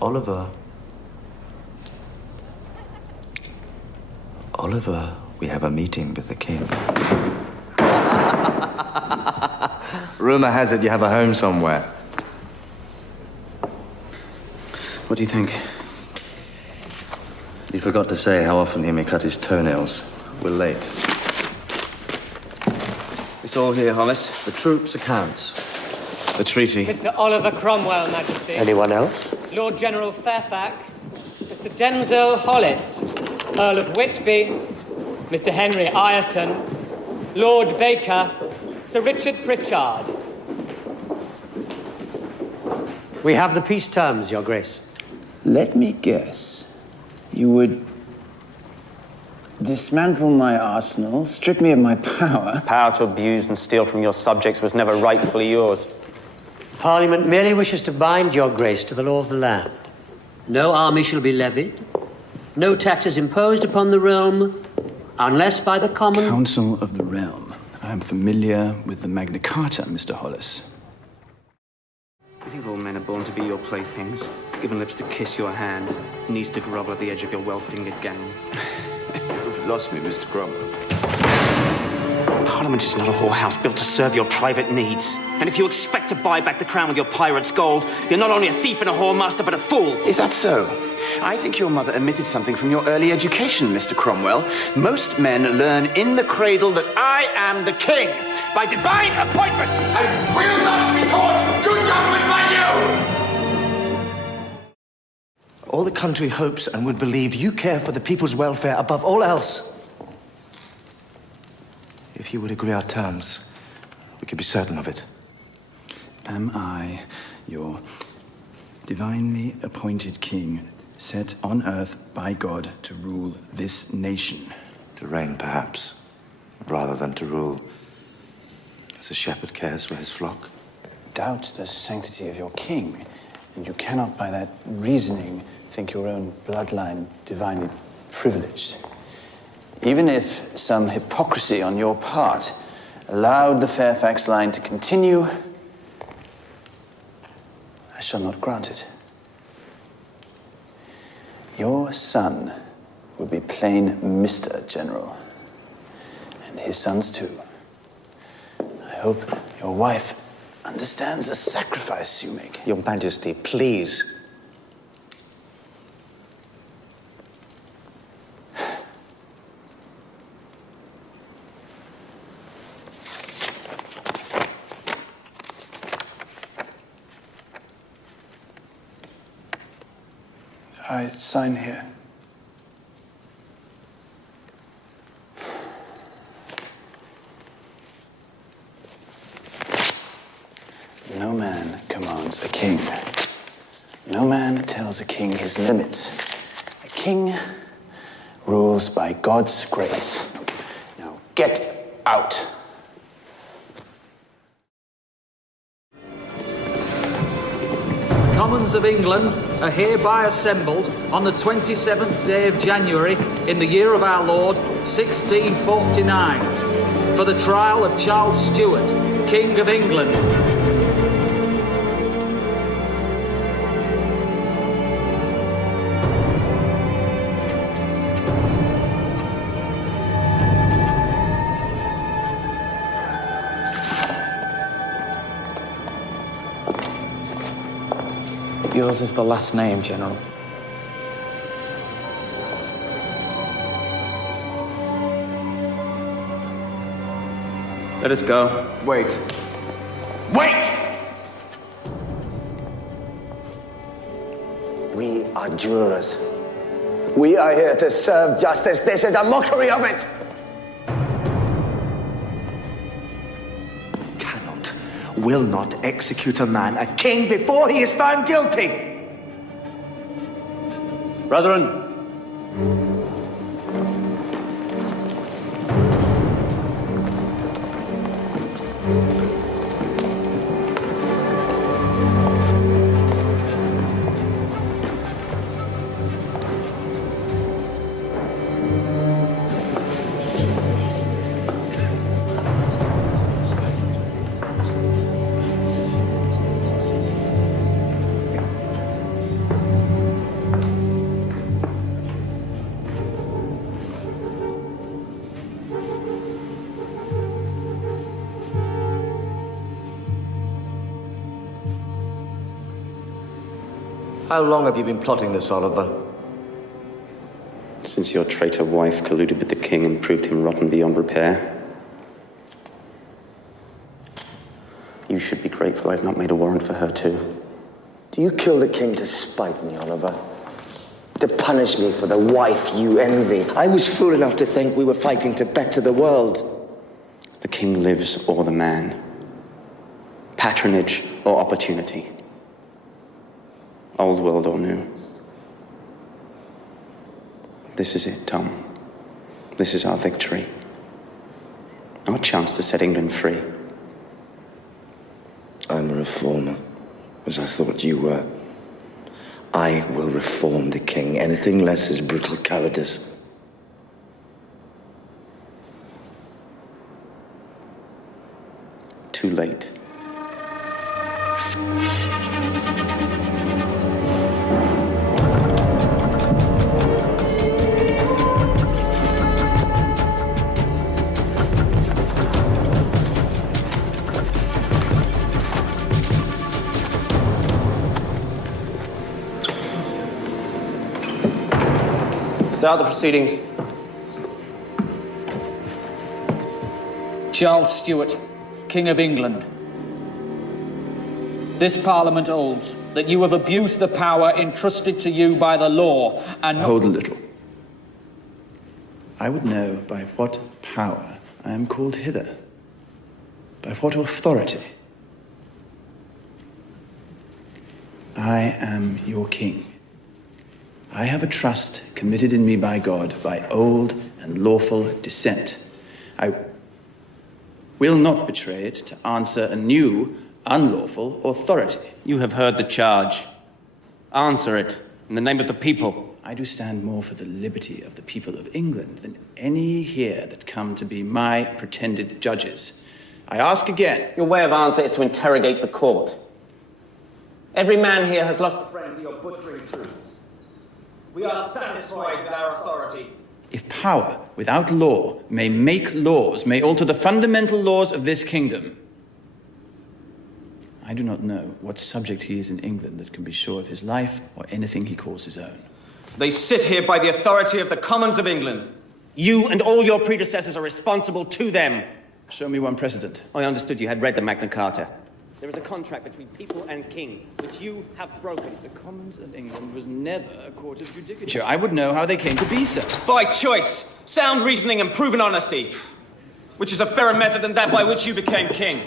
Oliver. Oliver, we have a meeting with the king. Rumor has it you have a home somewhere. What do you think? You forgot to say how often he may cut his toenails. We're late. It's all here, Hollis. The troops' accounts. The treaty. Mr. Oliver Cromwell, Majesty. Anyone else? Lord General Fairfax. Mr. Denzil Hollis. Earl of Whitby. Mr. Henry Ireton. Lord Baker. Sir Richard Pritchard. We have the peace terms, Your Grace. Let me guess. You would dismantle my arsenal, strip me of my power. Power to abuse and steal from your subjects was never rightfully yours. Parliament merely wishes to bind Your Grace to the law of the land. No army shall be levied, no taxes imposed upon the realm, unless by the common... Council of the Realm. I am familiar with the Magna Carta, Mr. Hollis. You think all men are born to be your playthings? Given lips to kiss your hand, knees to grovel at the edge of your well-fingered gown. You've lost me, Mr. Cromwell. Parliament is not a whorehouse built to serve your private needs. And if you expect to buy back the crown with your pirate's gold, you're not only a thief and a whoremaster, but a fool. Is that so? I think your mother omitted something from your early education, Mr. Cromwell. Most men learn in the cradle that I am the king by divine appointment. I will not be taught to govern by you! All the country hopes and would believe you care for the people's welfare above all else. If you would agree our terms, we could be certain of it. Am I, your divinely appointed king, set on earth by God to rule this nation? To reign, perhaps, rather than to rule as a shepherd cares for his flock. Doubt the sanctity of your king, and you cannot by that reasoning think your own bloodline divinely privileged. Even if some hypocrisy on your part allowed the Fairfax line to continue, I shall not grant it. Your son will be plain Mr. General, and his sons too. I hope your wife understands the sacrifice you make. Your Majesty, please. I sign here. No man commands a king. No man tells a king his limits. A king rules by God's grace. Now get out. Commons of England are hereby assembled on the 27th day of January in the year of our Lord, 1649, for the trial of Charles Stuart, King of England. Yours is the last name, General. Let us go. Wait. Wait! We are jurors. We are here to serve justice. This is a mockery of it. Cannot, will not execute a man, a king, before he is found guilty. Brethren, How long have you been plotting this, Oliver? Since your traitor wife colluded with the king and proved him rotten beyond repair. You should be grateful I've not made a warrant for her too. Do you kill the king to spite me, Oliver? To punish me for the wife you envy? I was fool enough to think we were fighting to better the world. The king lives or the man. Patronage or opportunity. Old world or new. This is it, Tom. This is our victory. Our chance to set England free. I'm a reformer, as I thought you were. I will reform the king. Anything less is brutal cowardice. Too late. Start the proceedings. Charles Stuart, King of England. This Parliament holds that you have abused the power entrusted to you by the law and... Hold a little. I would know by what power I am called hither. By what authority. I am your king. I have a trust committed in me by God by old and lawful descent. I will not betray it to answer a new, unlawful authority. You have heard the charge. Answer it in the name of the people. I do stand more for the liberty of the people of England than any here that come to be my pretended judges. I ask again. Your way of answer is to interrogate the court. Every man here has lost a friend to your butchering troops. We are satisfied with our authority. If power without law may make laws, may alter the fundamental laws of this kingdom, I do not know what subject he is in England that can be sure of his life or anything he calls his own. They sit here by the authority of the Commons of England. You and all your predecessors are responsible to them. Show me one precedent. I understood you had read the Magna Carta. There is a contract between people and king, which you have broken. The Commons of England was never a court of judicature. I would know how they came to be so. By choice, sound reasoning and proven honesty, which is a fairer method than that by which you became king.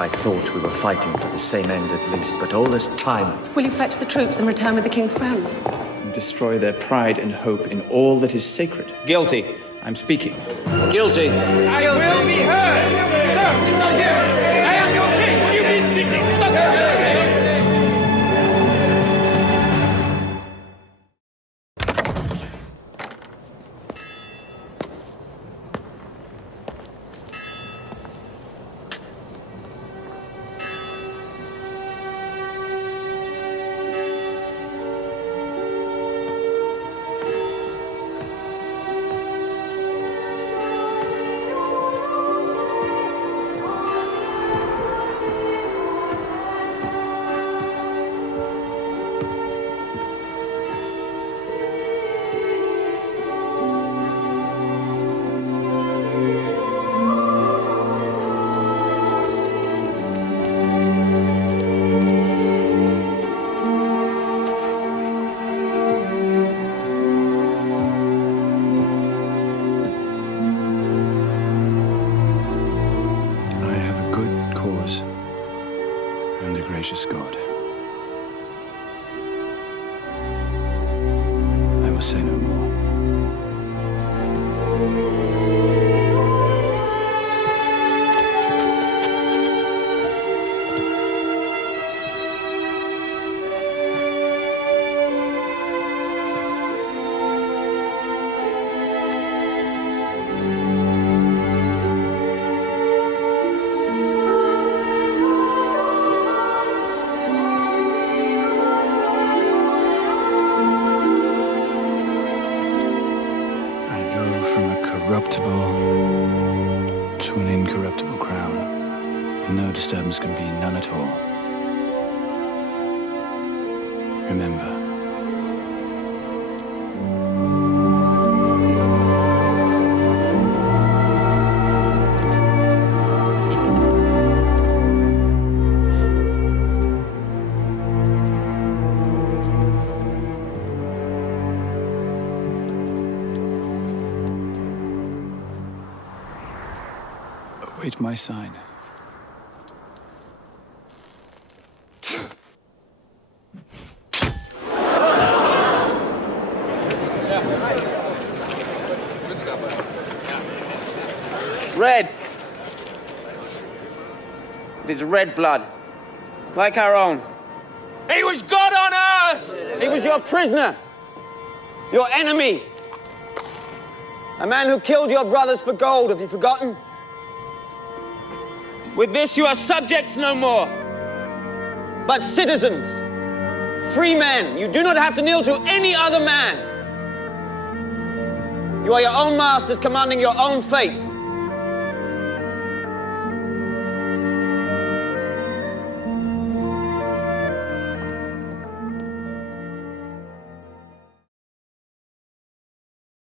I thought we were fighting for the same end at least, but all this time... Will you fetch the troops and return with the king's friends? And destroy their pride and hope in all that is sacred. Guilty. I'm speaking. Guilty. I will be heard! Sir, do not hear me! I am your king! What do you mean speaking? gracious God. I will say no more. Corruptible to an incorruptible crown, and no disturbance can be, none at all. Remember. Await my sign. Red. It is red blood, like our own. He was God on earth! He was your prisoner, your enemy. A man who killed your brothers for gold, have you forgotten? With this, you are subjects no more, but citizens, free men. You do not have to kneel to any other man. You are your own masters, commanding your own fate.